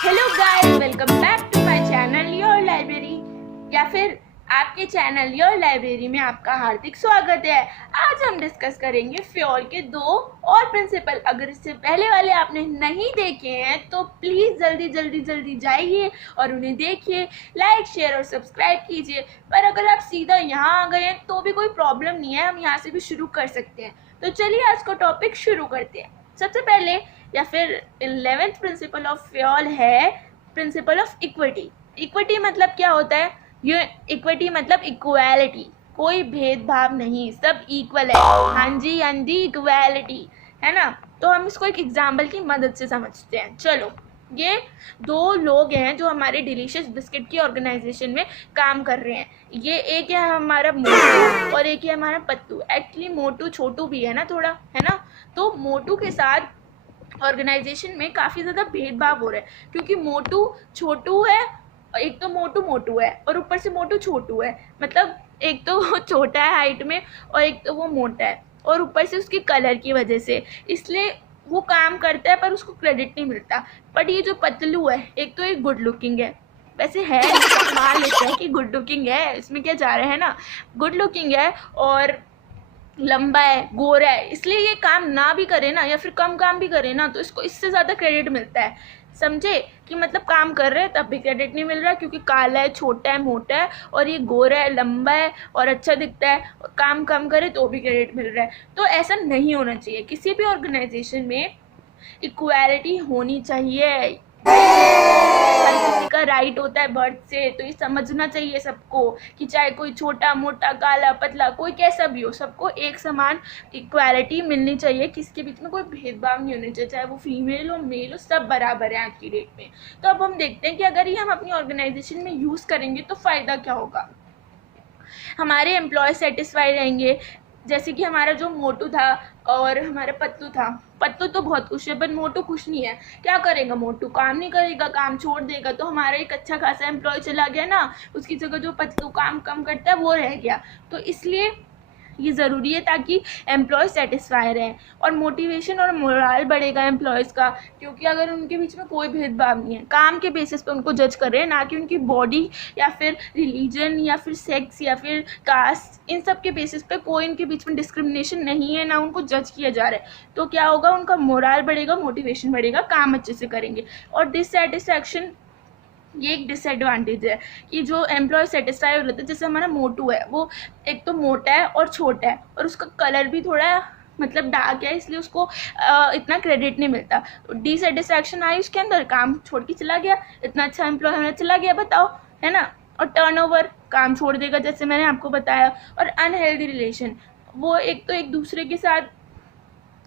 Hello guys, welcome back to my channel your library, या फिर आपके चैनल योर लाइब्रेरी में आपका हार्दिक स्वागत है। आज हम डिस्कस करेंगे फ्योल के दो और प्रिंसिपल। अगर इससे पहले वाले आपने नहीं देखे हैं तो प्लीज़ जल्दी जाइए और उन्हें देखिए, लाइक शेयर और सब्सक्राइब कीजिए। पर अगर आप सीधा यहाँ आ गए हैं तो भी कोई प्रॉब्लम नहीं है, हम यहाँ से भी शुरू कर सकते हैं। तो चलिए आज का टॉपिक शुरू करते हैं। सबसे पहले या फिर 11th प्रिंसिपल ऑफ फ्योल है प्रिंसिपल ऑफ इक्विटी। इक्विटी मतलब क्या होता है? ये इक्विटी मतलब इक्वालिटी, कोई भेदभाव नहीं, सब इक्वल है। हाँ जी इक्वालिटी है ना। तो हम इसको एक एग्जाम्पल की मदद से समझते हैं। चलो, ये दो लोग हैं जो हमारे डिलीशियस बिस्किट की ऑर्गेनाइजेशन में काम कर रहे हैं। ये एक है हमारा मोटू और एक है हमारा पत्तू। एक्चुअली मोटू छोटू भी है ना थोड़ा, है ना। तो मोटू के साथ ऑर्गेनाइजेशन में काफ़ी ज़्यादा भेदभाव हो रहा है, क्योंकि मोटू छोटू है, एक तो मोटू मोटू है और ऊपर से मोटू छोटू है। मतलब एक तो वो छोटा है हाइट में और एक तो वो मोटा है, और ऊपर से उसकी कलर की वजह से इसलिए वो काम करता है पर उसको क्रेडिट नहीं मिलता। बट ये जो पतलू है, एक तो एक गुड लुकिंग है, वैसे है मान लेते हैं कि गुड लुकिंग है, इसमें क्या जा रहा है ना, गुड लुकिंग है और लंबा है, गोरा है, इसलिए ये काम ना भी करे ना या फिर कम काम भी करे ना तो इसको इससे ज़्यादा क्रेडिट मिलता है। समझे कि मतलब काम कर रहे हैं तब भी क्रेडिट नहीं मिल रहा, क्योंकि काला है, छोटा है, मोटा है, और ये गोरा है, लंबा है और अच्छा दिखता है, और काम कम करे तो भी क्रेडिट मिल रहा है। तो ऐसा नहीं होना चाहिए। किसी भी ऑर्गेनाइजेशन में इक्वालिटी होनी चाहिए। हर किसी का राइट होता है बर्थ से, तो ये समझना चाहिए सबको कि चाहे कोई छोटा मोटा काला पतला कोई कैसा भी हो, सबको एक समान इक्वालिटी मिलनी चाहिए। किसके बीच में कोई भेदभाव नहीं होना चाहिए, चाहे वो फीमेल हो मेल हो, सब बराबर है आज की डेट में। तो अब हम देखते हैं कि अगर ये हम अपनी ऑर्गेनाइजेशन में यूज़ करेंगे तो फ़ायदा क्या होगा। हमारे एम्प्लॉय सेटिस्फाई रहेंगे। जैसे कि हमारा जो मोटू था और हमारा पत्तू था, पत्तू तो बहुत खुश है पर मोटू खुश नहीं है। क्या करेगा मोटू? काम नहीं करेगा, काम छोड़ देगा, तो हमारा एक अच्छा खासा एम्प्लॉय चला गया ना, उसकी जगह जो पत्तू काम कम करता है वो रह गया। तो इसलिए ये ज़रूरी है ताकि एम्प्लॉय सेटिस्फाई रहें और मोटिवेशन और मोरल बढ़ेगा एम्प्लॉयज़ का, क्योंकि अगर उनके बीच में कोई भेदभाव नहीं है, काम के बेसिस पे उनको जज कर रहे हैं, ना कि उनकी बॉडी या फिर रिलीजन या फिर सेक्स या फिर कास्ट, इन सब के बेसिस पे कोई इनके बीच में डिस्क्रिमिनेशन नहीं है, ना उनको जज किया जा रहा है। तो क्या होगा, उनका मोरल बढ़ेगा, मोटिवेशन बढ़ेगा, काम अच्छे से करेंगे। और डिससेटिस्फैक्शन, ये एक डिसएडवांटेज है कि जो एम्प्लॉय सेटिस्फाई हो रहता है। जैसे हमारा मोटू है, वो एक तो मोटा है और छोटा है और उसका कलर भी थोड़ा मतलब डार्क है, इसलिए उसको इतना क्रेडिट नहीं मिलता। डिससेटिस्फैक्शन आई उसके अंदर, काम छोड़ के चला गया, इतना अच्छा एम्प्लॉय हमारा चला गया, बताओ, है ना। और टर्नओवर, काम छोड़ देगा जैसे मैंने आपको बताया। और अनहेल्दी रिलेशन, वो एक तो एक दूसरे के साथ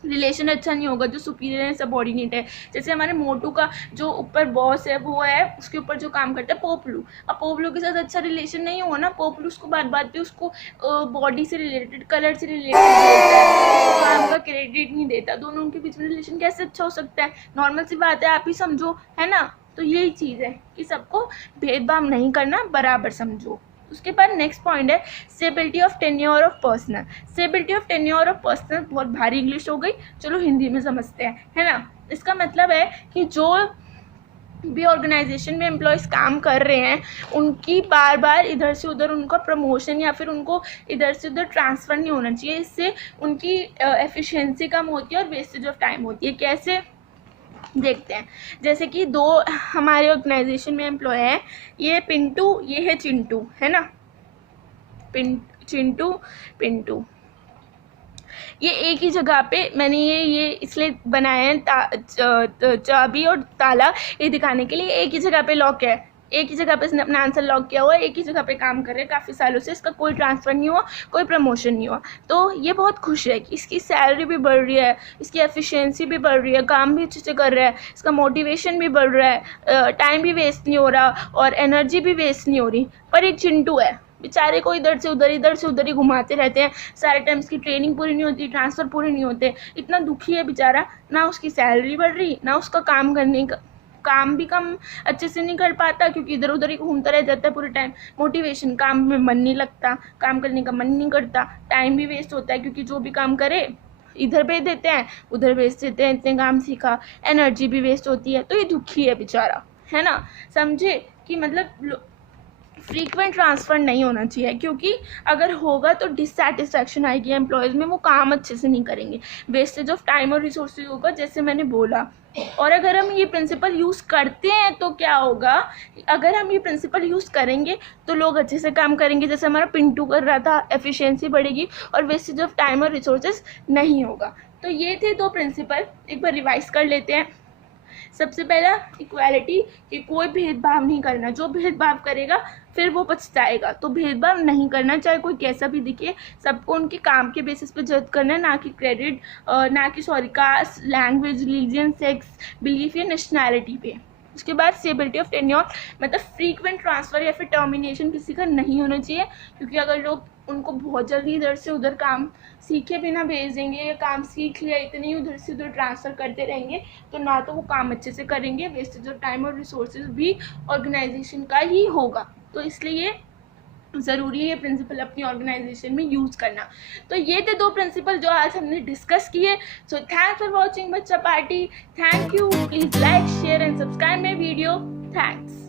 रिलेशन अच्छा नहीं होगा, जो सुपीरियर है, सबॉर्डिनेट है। जैसे हमारे मोटू का जो ऊपर बॉस है वो है, उसके ऊपर जो काम करता है पोपलू। अब पोपलू के साथ अच्छा रिलेशन नहीं हुआ ना, पोपलू उसको बात बात पे उसको बॉडी से रिलेटेड, कलर से रिलेटेड बोलता है, उसको काम का क्रेडिट नहीं देता। दोनों के बीच में रिलेशन कैसे अच्छा हो सकता है? नॉर्मल सी बात है, आप ही समझो, है ना। तो यही चीज़ है कि सबको भेदभाव नहीं करना, बराबर समझो। उसके बाद नेक्स्ट पॉइंट है stability of tenure of personal. Stability of tenure of personal बहुत भारी इंग्लिश हो गई, चलो हिंदी में समझते हैं, है ना। इसका मतलब है कि जो भी ऑर्गेनाइजेशन में एम्प्लॉयज़ काम कर रहे हैं, उनकी बार बार इधर से उधर उनका प्रमोशन या फिर उनको इधर से उधर ट्रांसफ़र नहीं होना चाहिए। इससे उनकी एफिशिएंसी कम होती है और वेस्टेज ऑफ टाइम होती है। कैसे देखते हैं। जैसे कि दो हमारे ऑर्गेनाइजेशन में एम्प्लॉय हैं, ये पिंटू, ये है चिंटू, है ना। चिंटू पिंटू, ये एक ही जगह पे मैंने ये इसलिए बनाए हैं, चाबी और ताला ये दिखाने के लिए। एक ही जगह पे लॉक है, एक ही जगह पे इसने अपना आंसर लॉक किया हुआ है, एक ही जगह पे काम कर रहे हैं काफ़ी सालों से, इसका कोई ट्रांसफ़र नहीं हुआ, कोई प्रमोशन नहीं हुआ। तो ये बहुत खुश है कि इसकी सैलरी भी बढ़ रही है, इसकी एफिशिएंसी भी बढ़ रही है, काम भी अच्छे से कर रहा है, इसका मोटिवेशन भी बढ़ रहा है, टाइम भी वेस्ट नहीं हो रहा और एनर्जी भी वेस्ट नहीं हो रही। पर एक चिंटू है, बेचारे को इधर से उधर ही घुमाते रहते हैं, सारे टाइम इसकी ट्रेनिंग पूरी नहीं होती, ट्रांसफ़र पूरे नहीं होते, इतना दुखी है बेचारा। ना उसकी सैलरी बढ़ रही, ना उसका काम करने का, काम भी कम अच्छे से नहीं कर पाता क्योंकि इधर उधर ही घूमता रह जाता है पूरे टाइम। मोटिवेशन, काम में मन नहीं लगता, काम करने का मन नहीं करता, टाइम भी वेस्ट होता है क्योंकि जो भी काम करे इधर भेज देते हैं, उधर भेज देते हैं, इतने काम सीखा, एनर्जी भी वेस्ट होती है। तो ये दुखी है बेचारा, है ना, समझे कि मतलब फ्रीक्वेंट ट्रांसफ़र नहीं होना चाहिए, क्योंकि अगर होगा तो डिससेटिस्फैक्शन आएगी एम्प्लॉयज़ में, वो काम अच्छे से नहीं करेंगे, वेस्टेज ऑफ टाइम और रिसोर्सेज होगा, जैसे मैंने बोला। और अगर हम ये प्रिंसिपल यूज़ करते हैं तो क्या होगा, अगर हम ये प्रिंसिपल यूज़ करेंगे तो लोग अच्छे से काम करेंगे, जैसे हमारा पिंटू कर रहा था, एफिशिएंसी बढ़ेगी और वेस्टेज ऑफ टाइम और रिसोर्सेज नहीं होगा। तो ये थे 2 प्रिंसिपल, एक बार रिवाइज कर लेते हैं। सबसे पहला इक्वालिटी, कि कोई भेदभाव नहीं करना, जो भेदभाव करेगा फिर वो पछताएगा, तो भेदभाव नहीं करना, चाहे कोई कैसा भी दिखे, सबको उनके काम के बेसिस पे जज करना है, ना कि क्रेडिट, ना कि caste, language, religion, sex, belief या नेशनैलिटी पे। उसके बाद स्टेबिलिटी ऑफ टेन्योर, मतलब फ्रीक्वेंट ट्रांसफ़र या फिर टर्मिनेशन किसी का नहीं होना चाहिए, क्योंकि अगर लोग उनको बहुत जल्दी इधर से उधर काम सीखे बिना भेज देंगे, या काम सीख लिया इतने ही उधर से उधर ट्रांसफ़र करते रहेंगे, तो ना तो वो काम अच्छे से करेंगे, वेस्टेज ऑफ टाइम और रिसोर्सेज भी ऑर्गेनाइजेशन का ही होगा। तो इसलिए ज़रूरी है ये प्रिंसिपल अपनी ऑर्गेनाइजेशन में यूज़ करना। तो ये थे 2 प्रिंसिपल जो आज हमने डिस्कस किए। सो थैंक्स फॉर वॉचिंग बच्चा party. Thank you. Please like, share and subscribe my video. Thanks.